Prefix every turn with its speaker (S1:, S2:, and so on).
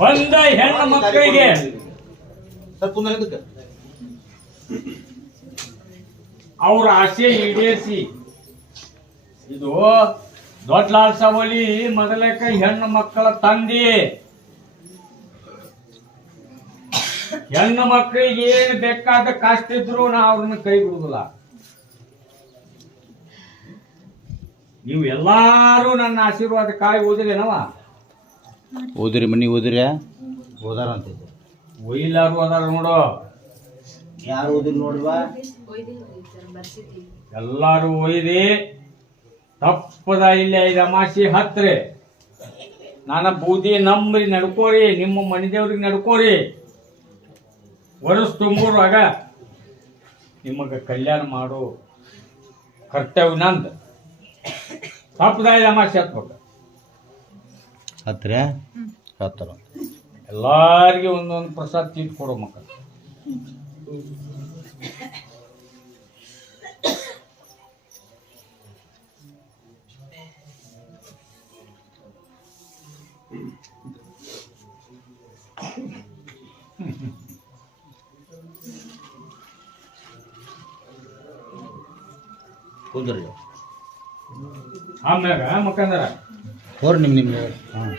S1: ಬಂದ ಹೆಣ್ಣು ಮಕ್ಕಳಿಗೆ. ಅವ್ರ ಆಸೆ ಈಡೇರಿಸಿ. ಇದು ದೊಡ್ಡ ಲಾಲ್ ಸವಲಿ ಮೊದಲಕ್ಕೆ ಹೆಣ್ಣು ಮಕ್ಕಳ ತಂದಿ. ಹೆಣ್ಣು ಮಕ್ಕಳಿಗೆ ಏನು ಬೇಕಾದ ಕಷ್ಟ ಇದ್ರು ನಾ ಅವ್ರನ್ನ ಕೈ ಬಿಡುದಿಲ್ಲ. ನೀವು ಎಲ್ಲಾರು ನನ್ನ ಆಶೀರ್ವಾದ ಕಾಯಿ ಓದಿರೇನವ
S2: ಓದಿರಿ ಮನಿ ಓದಿರಿ?
S3: ಓದಾರ ಅಂತ
S1: ಒಯ್ಲಾರು ಅದಾರ ನೋಡು.
S3: ಯಾರು ಓದಿರಿ ನೋಡ್ವಾ?
S1: ಎಲ್ಲಾರು ಒಯ್ದಿ ತಪ್ಪದ ಇಲ್ಲಿ ಐದು ಅಮಾಸಿ ಹತ್ರಿ. ನಾನ ಬೂದಿ ನಂಬ್ರಿ ನಡ್ಕೋರಿ ನಿಮ್ಮ ಮನೆ ದೇವ್ರಿಗೆ ನಡ್ಕೋರಿ ವರ್ಷ ತುಂಬುವಾಗ ನಿಮಗೆ ಕಲ್ಯಾಣ ಮಾಡು. ಕರ್ತವ್ಯ ನಂದು. ತಪ್ಪದ ಅಮಾಸೆ ಹತ್ಬೇಕು
S2: ಹತ್ರ? ಹತ್ತರ.
S1: ಎಲ್ಲಾರಿಗೆ ಒಂದೊಂದು ಪ್ರಸಾದ ಚೀಟ್ ಕೊಡೋ ಮಕ್ಕಳು.
S3: ಕುಂದ್ರಿ
S1: ಆಮ್ಯಾಗ ಮಕ್ಕಂದಾರ?
S2: ಹೋರ್ ನಿಮ್ಮ ನಿಮ್ಗೆ. ಹಾಂ.